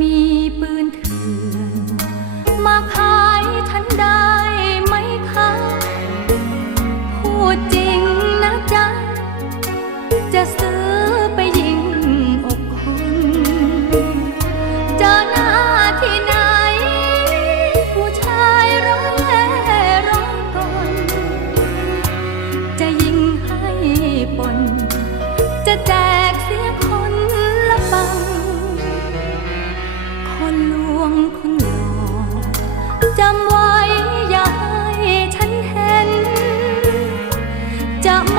มีปืนเถื่อน มาขายฉันได้ไหมคะ พูดจริงนะจ๊ะ จะซื้อไปยิงอกคุณจะหน้าที่ไหน ผู้ชายร้องแหร้องกอนจะยิงให้ปนจะแจ 家。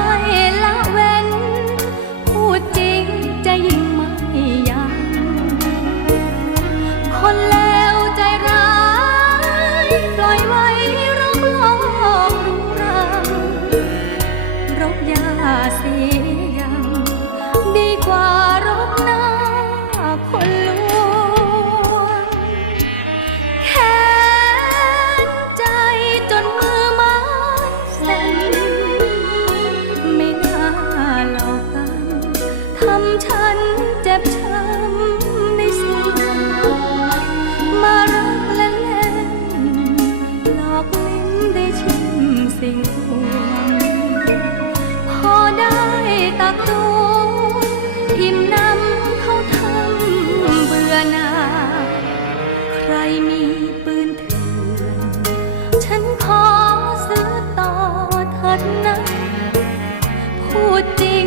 มีปืนเถื่อนฉันขอซื้อต่อเถิดนะ พูดจริง